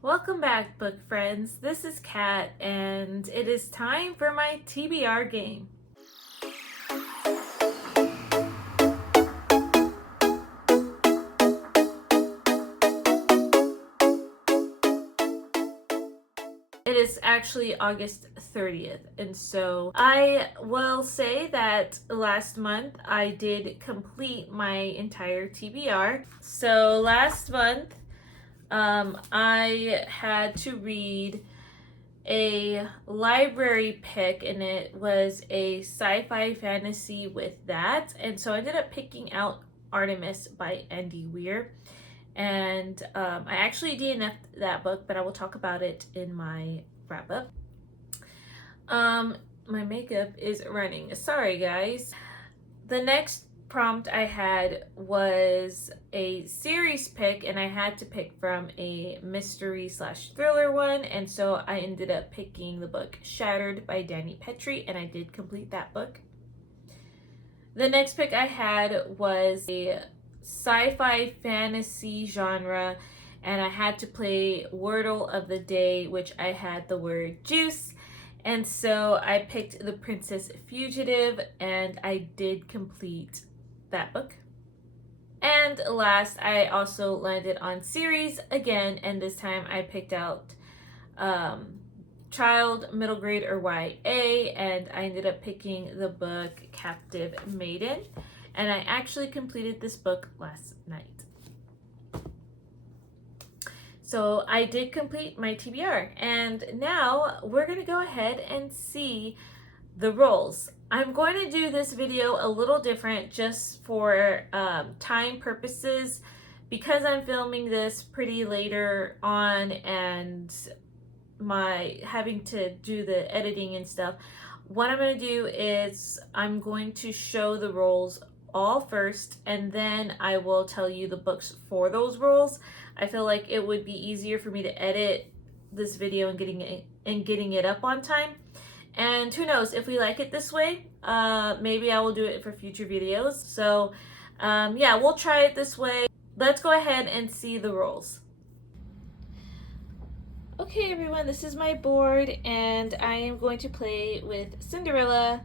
Welcome back, book friends. This is Kat, and it is time for my TBR game. It is actually August 30th, and so I will say that last month I did complete my entire TBR. So last month, I had to read a library pick, and it was a sci-fi fantasy with that. And so I ended up picking out Artemis by Andy Weir. And I actually DNF'd that book, but I will talk about it in my wrap up. My makeup is running. Sorry, guys. The next prompt I had was a series pick, and I had to pick from a mystery / thriller one, and so I ended up picking the book Shattered by Danny Petrie, and I did complete that book. The next pick I had was a sci-fi fantasy genre, and I had to play Wordle of the Day, which I had the word juice. And so I picked The Princess Fugitive, and I did complete that book. And last, I also landed on series again, and this time I picked out child, middle grade, or YA, and I ended up picking the book Captive Maiden, and I actually completed this book last night. So I did complete my TBR, and now we're going to go ahead and see the roles. I'm going to do this video a little different just for time purposes, because I'm filming this pretty later on and my having to do the editing and stuff. What I'm going to do is I'm going to show the roles all first, and then I will tell you the books for those roles. I feel like it would be easier for me to edit this video and getting it up on time. And who knows, if we like it this way, maybe I will do it for future videos. So yeah, we'll try it this way. Let's go ahead and see the roles. Okay, everyone, this is my board, and I am going to play with Cinderella.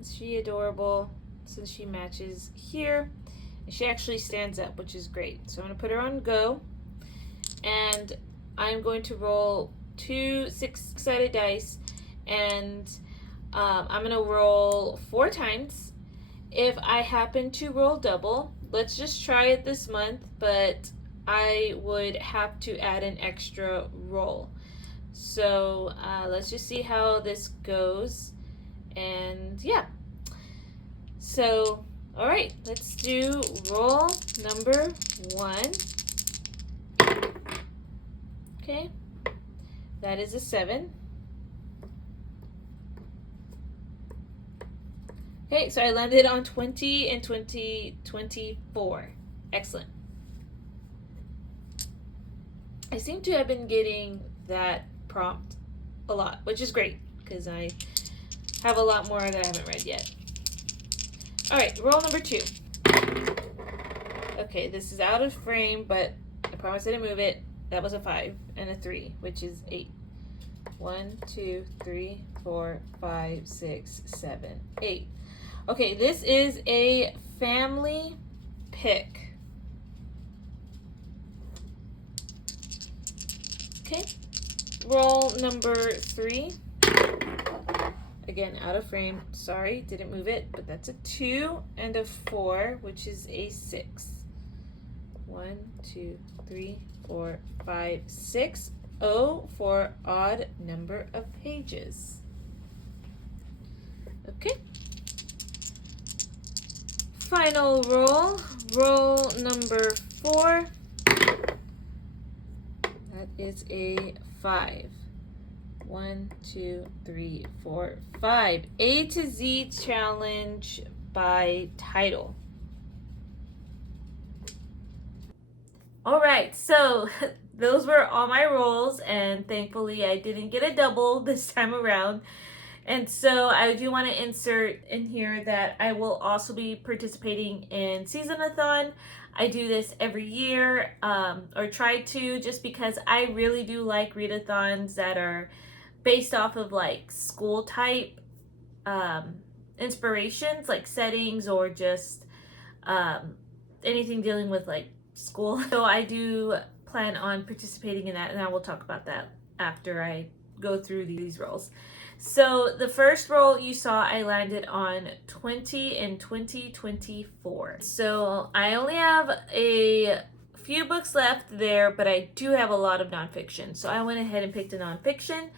Is she adorable? Since she matches here. She actually stands up, which is great. So I'm going to put her on go, and I'm going to roll 2 6-sided dice, and I'm going to roll 4 times. If I happen to roll double, let's just try it this month, but I would have to add an extra roll. So let's just see how this goes, and yeah. So, all right, let's do roll number 1. Okay, that is a 7. Okay, so I landed on 20 and 20, 24. Excellent. I seem to have been getting that prompt a lot, which is great because I have a lot more that I haven't read yet. All right, roll number 2. Okay, this is out of frame, but I promise I didn't move it. That was a 5 and a 3, which is 8. 1, 2, 3, 4, 5, 6, 7, 8. Okay, this is a family pick. Okay, roll number 3. Again, out of frame. Sorry, didn't move it, but that's a 2 and a 4, which is a 6. 1, 2, 3, 4, 5, 6. O for odd number of pages. Okay. Final roll. Roll number 4. That is a 5. 1, 2, 3, 4, 5. A to Z challenge by title. All right, so those were all my rolls, and thankfully I didn't get a double this time around. And so I do want to insert in here that I will also be participating in Seasonathon. I do this every year, or try to, just because I really do like readathons that are based off of like school type inspirations, like settings, or just um, anything dealing with like school. So I do plan on participating in that, and I will talk about that after I go through these roles. So the first role you saw, I landed on 20 in 2024. So I only have a few books left there, but I do have a lot of nonfiction. So I went ahead and picked a nonfiction,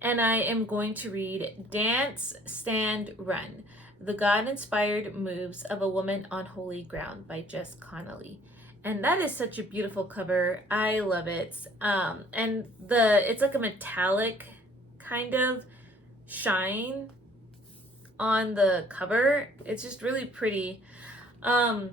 and I am going to read Dance, Stand, Run: The God-Inspired Moves of a Woman on Holy Ground by Jess Connolly. And that is such a beautiful cover. I love it. And it's like a metallic kind of shine on the cover. It's just really pretty. But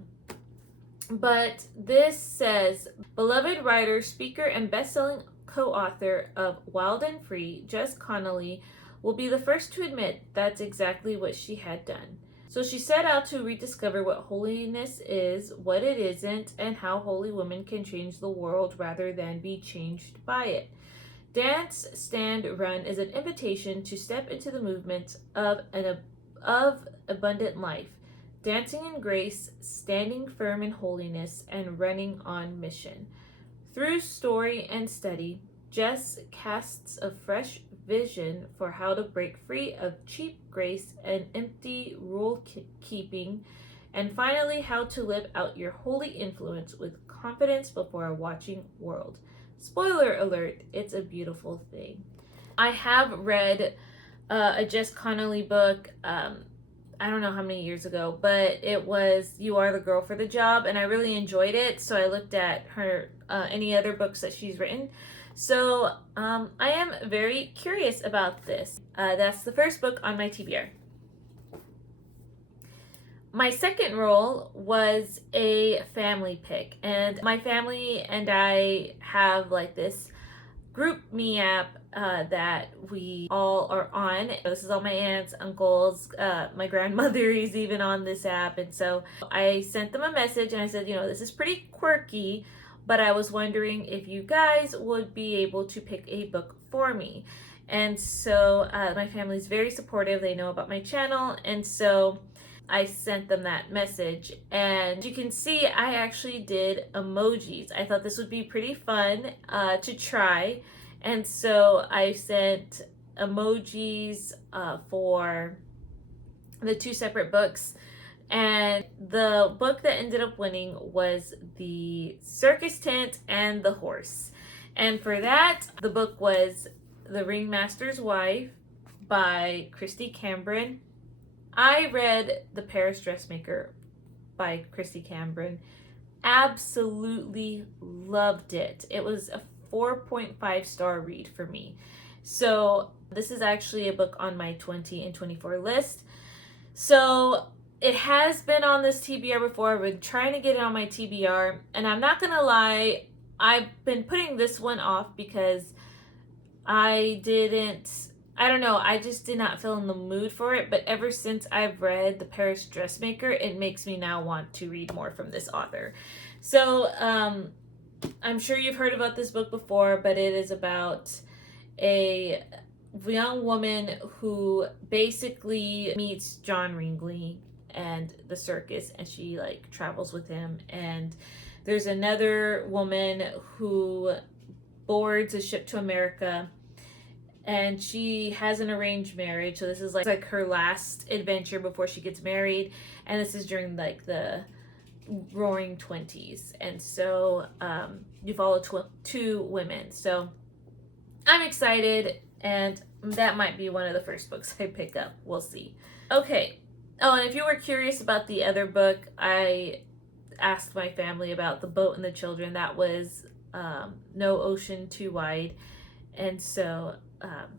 this says, beloved writer, speaker, and best-selling co-author of Wild and Free, Jess Connolly will be the first to admit that's exactly what she had done. So she set out to rediscover what holiness is, what it isn't, and how holy women can change the world rather than be changed by it. Dance, Stand, Run is an invitation to step into the movement of abundant life, dancing in grace, standing firm in holiness, and running on mission. Through story and study, Jess casts a fresh vision for how to break free of cheap grace and empty rule keeping, and finally how to live out your holy influence with confidence before a watching world. Spoiler alert, it's a beautiful thing. I have read a Jess Connolly book, I don't know how many years ago, but it was You Are the Girl for the Job, and I really enjoyed it. So I looked at her any other books that she's written. So I am very curious about this. That's the first book on my TBR. My second role was a family pick, and my family and I have like this group me app that we all are on. This is all my aunts, uncles, my grandmother is even on this app. And so I sent them a message and I said, this is pretty quirky, but I was wondering if you guys would be able to pick a book for me. And so my family's very supportive. They know about my channel. And so I sent them that message, and you can see I actually did emojis. I thought this would be pretty fun to try, and so I sent emojis for the two separate books, and the book that ended up winning was the circus tent and the horse. And for that, the book was The Ringmaster's Wife by Christy Cambron. I read The Paris Dressmaker by Christy Cambron. Absolutely loved it. It was a 4.5 star read for me. So this is actually a book on my 20 and 24 list. So it has been on this TBR before. I've been trying to get it on my TBR, and I'm not gonna lie, I've been putting this one off because I don't know, I just did not feel in the mood for it. But ever since I've read The Paris Dressmaker, it makes me now want to read more from this author. So I'm sure you've heard about this book before, but it is about a young woman who basically meets John Ringley and the circus, and she like travels with him. And there's another woman who boards a ship to America, and she has an arranged marriage. So this is like her last adventure before she gets married, and this is during like the roaring 20s. And so you follow two women. So I'm excited, and that might be one of the first books I pick up. We'll see. Okay. Oh, and if you were curious about the other book, I asked my family about The Boat and the Children. That was No Ocean Too Wide. And so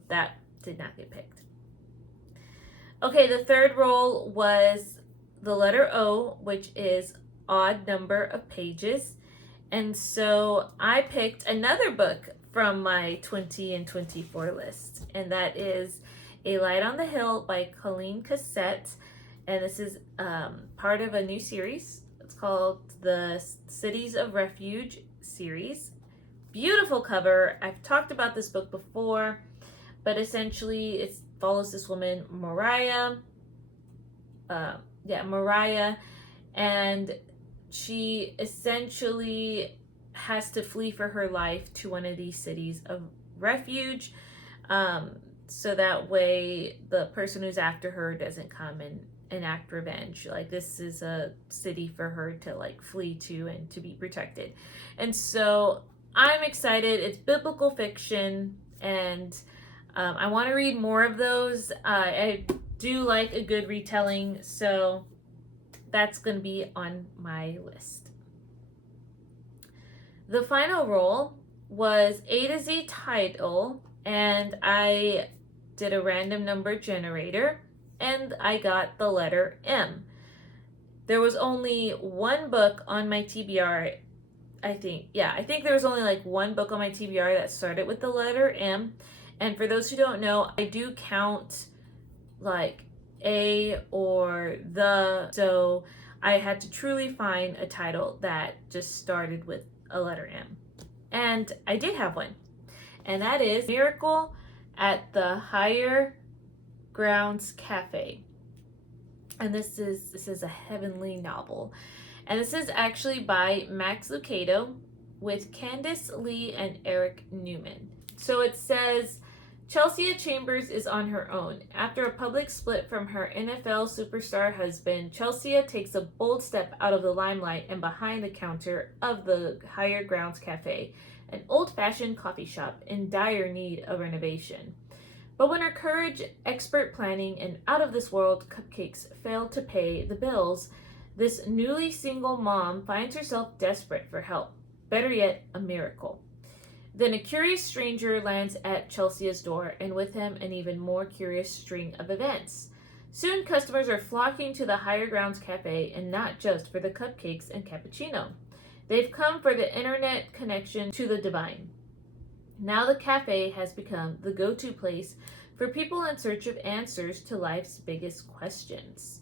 that did not get picked. Okay, the third role was the letter O, which is odd number of pages. And so I picked another book from my 20 and 24 list, and that is A Light on the Hill by Colleen Cassette. And this is part of a new series. It's called the Cities of Refuge series. Beautiful cover. I've talked about this book before, but essentially it follows this woman, Mariah. Mariah, and she essentially has to flee for her life to one of these cities of refuge, so that way the person who's after her doesn't come and enact revenge. Like, this is a city for her to like flee to and to be protected. And so I'm excited. It's biblical fiction, and I want to read more of those. I do like a good retelling, so that's going to be on my list. The final roll was A to Z title, and I did a random number generator, and I got the letter M. There was only one book on my TBR, I think there was only like one book on my TBR that started with the letter M. And for those who don't know, I do count like A or the, so I had to truly find a title that just started with a letter M. And I did have one, and that is Miracle at the Higher Grounds Cafe. And this is a heavenly novel. And this is actually by Max Lucado with Candace Lee and Eric Newman. So it says, Chelsea Chambers is on her own. After a public split from her NFL superstar husband, Chelsea takes a bold step out of the limelight and behind the counter of the Higher Grounds Cafe, an old-fashioned coffee shop in dire need of renovation. But when her courage, expert planning, and out-of-this-world cupcakes fail to pay the bills, this newly single mom finds herself desperate for help. Better yet, a miracle. Then a curious stranger lands at Chelsea's door, and with him an even more curious string of events. Soon customers are flocking to the Higher Grounds Cafe, and not just for the cupcakes and cappuccino. They've come for the internet connection to the divine. Now the cafe has become the go-to place for people in search of answers to life's biggest questions.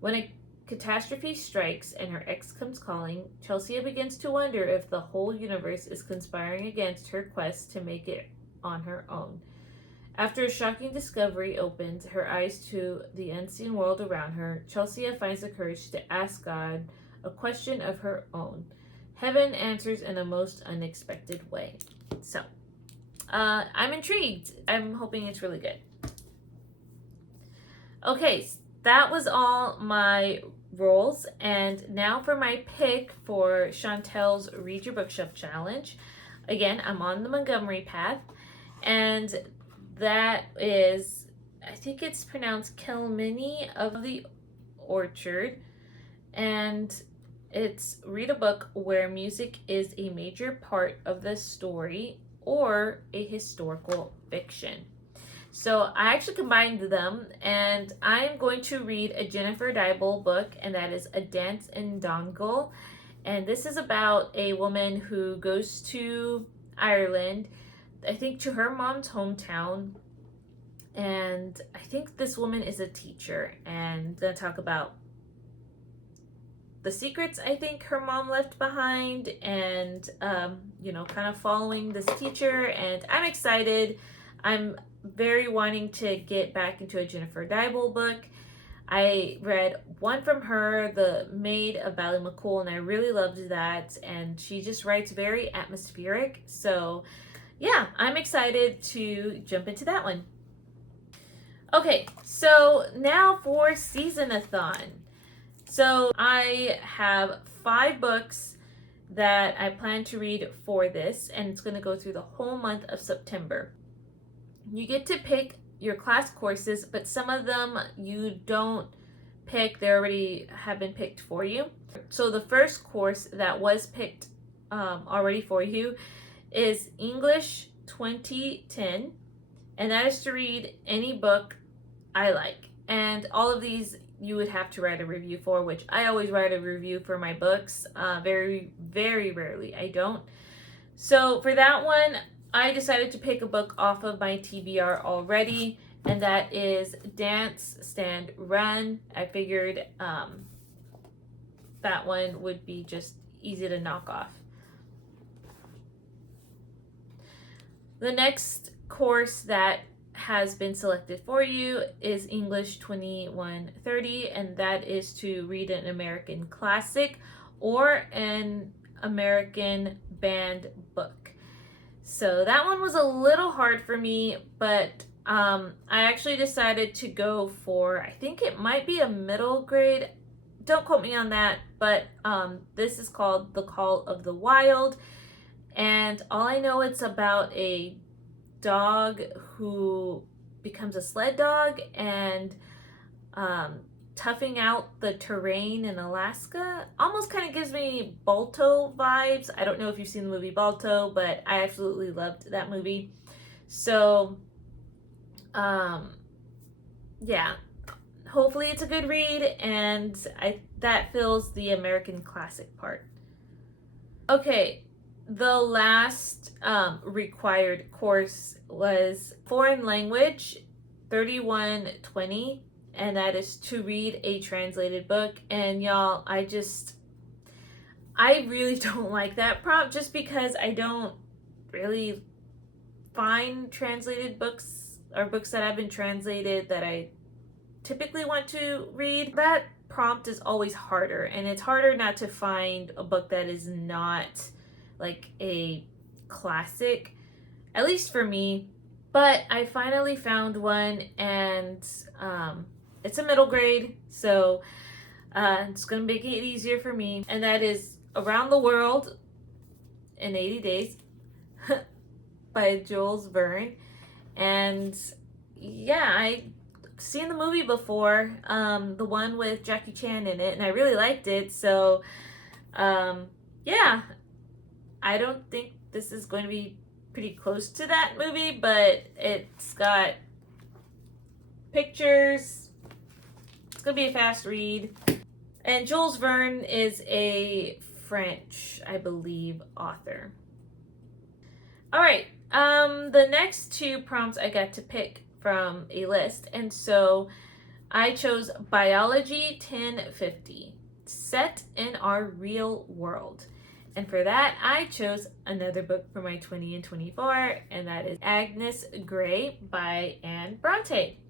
When a catastrophe strikes and her ex comes calling, Chelsea begins to wonder if the whole universe is conspiring against her quest to make it on her own. After a shocking discovery opens her eyes to the unseen world around her, Chelsea finds the courage to ask God a question of her own. Heaven answers in a most unexpected way. So, I'm intrigued. I'm hoping it's really good. Okay, that was all my rolls, and now for my pick for Chantel's Read Your Bookshelf Challenge. Again, I'm on the Montgomery path, and that is, I think it's pronounced Kilmeny of the Orchard, and it's read a book where music is a major part of the story or a historical fiction. So I actually combined them, and I'm going to read a Jennifer Dybel book, and that is A Dance in Donegal. And this is about a woman who goes to Ireland, I think to her mom's hometown, and I think this woman is a teacher, and I'm going to talk about the secrets I think her mom left behind, and kind of following this teacher. And I'm excited. I'm very wanting to get back into a Jennifer Dybel book. I read one from her, The Maid of Ballymacool, and I really loved that, and she just writes very atmospheric. So yeah, I'm excited to jump into that one. Okay, so now for Seasonathon. So I have 5 books that I plan to read for this, and it's going to go through the whole month of September. You get to pick your class courses, but some of them you don't pick. They already have been picked for you. So the first course that was picked already for you is English 2010, and that is to read any book I like. And all of these you would have to write a review for, which I always write a review for my books. Very, very rarely I don't. So for that one, I decided to pick a book off of my TBR already, and that is Dance, Stand, Run. I figured that one would be just easy to knock off. The next course that has been selected for you is English 2130, and that is to read an American classic or an American banned book. So that one was a little hard for me, but I actually decided to go for, I think it might be a middle grade. Don't quote me on that, but this is called The Call of the Wild. And all I know, it's about a dog who becomes a sled dog and toughing out the terrain in Alaska. Almost kind of gives me Balto vibes. I don't know if you've seen the movie Balto, but I absolutely loved that movie. So, yeah, hopefully it's a good read, and that fills the American classic part. Okay, the last required course was foreign language 3120, and that is to read a translated book. And y'all, I really don't like that prompt, just because I don't really find translated books or books that have been translated that I typically want to read. That prompt is always harder, and it's harder not to find a book that is not like a classic, at least for me. But I finally found one, and it's a middle grade, so it's gonna make it easier for me, and that is Around the World in 80 Days by Jules Verne. And yeah, I seen the movie before, the one with Jackie Chan in it, and I really liked it. So yeah, I don't think this is going to be pretty close to that movie, but it's got pictures. It's gonna be a fast read. And Jules Verne is a French, I believe, author. All right, the next two prompts I got to pick from a list, and so I chose Biology 1050, set in our real world. And for that, I chose another book for my 20 and 24, and that is Agnes Grey by Anne Bronte.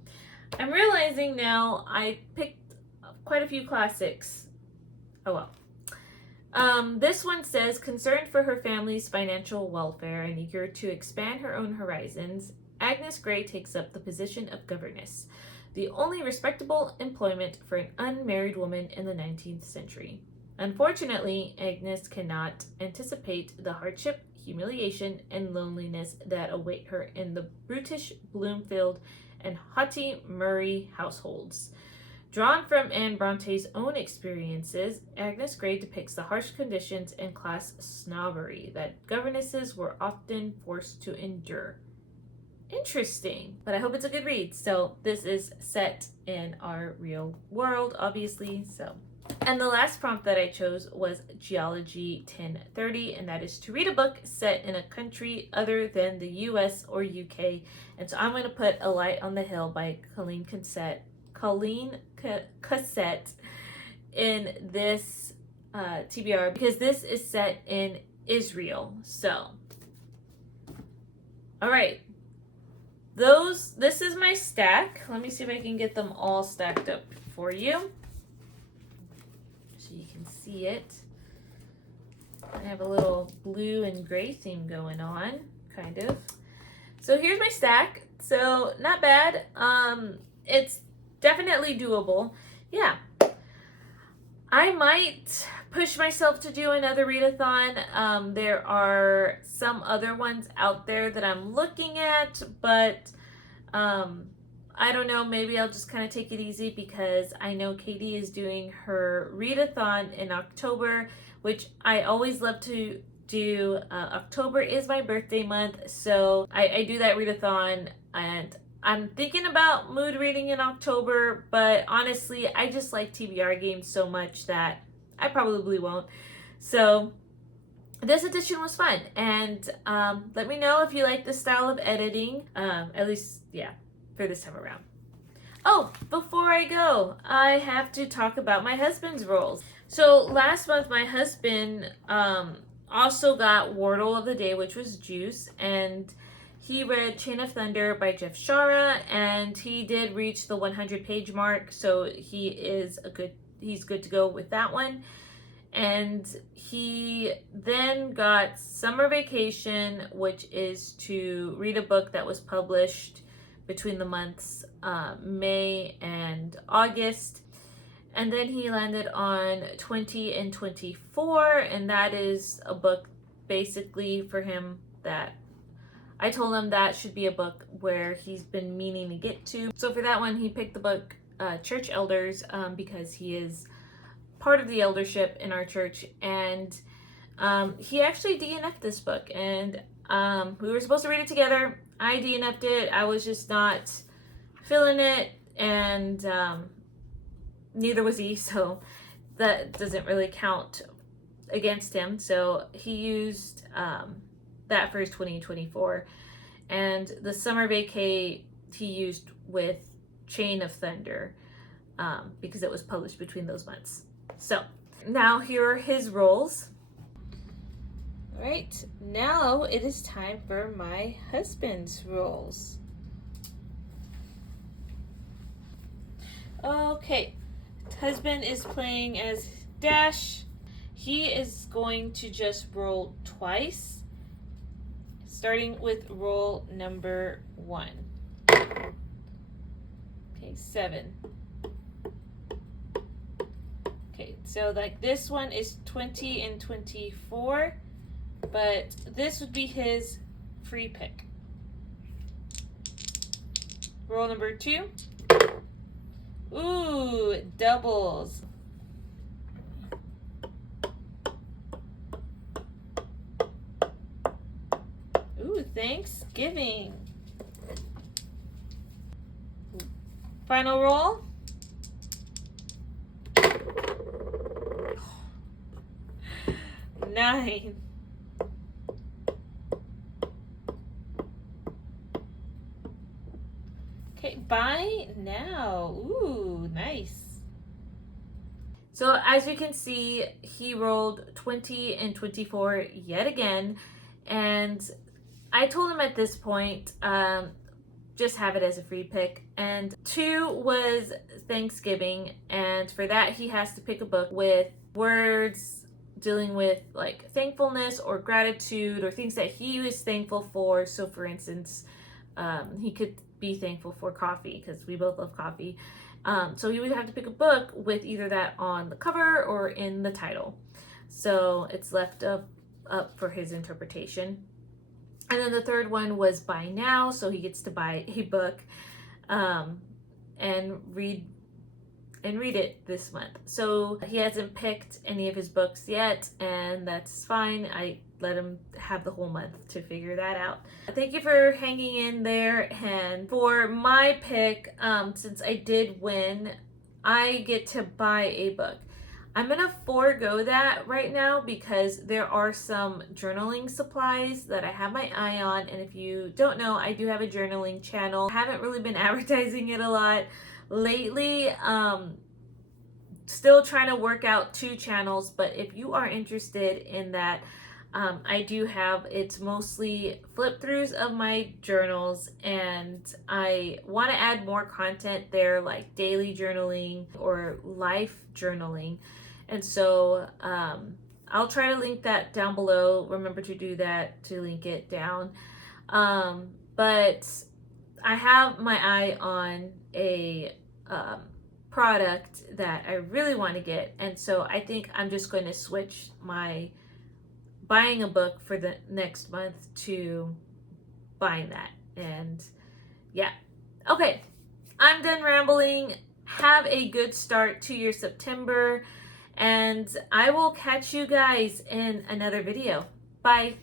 I'm realizing now I picked quite a few classics. Oh well. This one says, concerned for her family's financial welfare and eager to expand her own horizons, Agnes Grey takes up the position of governess, the only respectable employment for an unmarried woman in the 19th century. Unfortunately, Agnes cannot anticipate the hardship, humiliation, and loneliness that await her in the brutish Bloomfield and haughty Murray households. Drawn from Anne Bronte's own experiences, Agnes Grey depicts the harsh conditions and class snobbery that governesses were often forced to endure. Interesting, but I hope it's a good read. So this is set in our real world, obviously. And the last prompt that I chose was Geology 1030, and that is to read a book set in a country other than the US or UK. And so I'm going to put A Light on the Hill by Colleen Cassette in this TBR, because this is set in Israel. So, all right. This is my stack. Let me see if I can get them all stacked up for you, so you can see it. I have a little blue and gray theme going on, kind of. So here's my stack. So not bad. It's definitely doable. Yeah. I might push myself to do another readathon. There are some other ones out there that I'm looking at, but I don't know, maybe I'll just kind of take it easy, because I know Katie is doing her readathon in October, which I always love to do. October is my birthday month, so I do that readathon, and I'm thinking about mood reading in October, but honestly, I just like TBR games so much that I probably won't. So this edition was fun, and let me know if you like this style of editing, at least, yeah, for this time around. Oh, before I go, I have to talk about my husband's roles. So last month, my husband also got Wordle of the Day, which was juice, and he read Chain of Thunder by Jeff Shara, and he did reach the 100-page mark, so he's good to go with that one. And he then got Summer Vacation, which is to read a book that was published between the months May and August. And then he landed on 20 and 24, and that is a book basically for him that I told him that should be a book where he's been meaning to get to. So for that one, he picked the book Church Elders because he is part of the eldership in our church, and he actually DNF'd this book, and we were supposed to read it together. I DNF'd it. I was just not feeling it, and neither was he, so that doesn't really count against him. So he used that for his 2024, and the summer vacay he used with Chain of Thunder because it was published between those months. So now here are his roles. All right, now it is time for my husband's roles. Okay, husband is playing as Dash. He is going to just roll twice, starting with roll number 1. Okay, 7. Okay, so like this one is 20 and 24, but this would be his free pick. Roll number 2. Ooh, doubles. Ooh, Thanksgiving. Final roll. Nine. Okay, buy now. Ooh, nice. So as you can see, he rolled 20 and 24 yet again, and I told him at this point, just have it as a free pick. And 2 was Thanksgiving, and for that he has to pick a book with words dealing with like thankfulness or gratitude or things that he was thankful for. So for instance, he could be thankful for coffee because we both love coffee. So he would have to pick a book with either that on the cover or in the title. So it's left up for his interpretation. And then the third one was buy now, so he gets to buy a book and read it this month. So he hasn't picked any of his books yet, and that's fine. I let him have the whole month to figure that out. Thank you for hanging in there. And for my pick, since I did win, I get to buy a book. I'm gonna forego that right now because there are some journaling supplies that I have my eye on, and if you don't know, I do have a journaling channel. I haven't really been advertising it a lot lately. Still trying to work out 2 channels, but if you are interested in that, I do have, it's mostly flip throughs of my journals, and I want to add more content there, like daily journaling or life journaling. And so I'll try to link that down below. Remember to do that, to link it down. But I have my eye on a product that I really want to get, and so I think I'm just going to switch my buying a book for the next month to buying that. And yeah, okay, I'm done rambling. Have a good start to your September, and I will catch you guys in another video. Bye.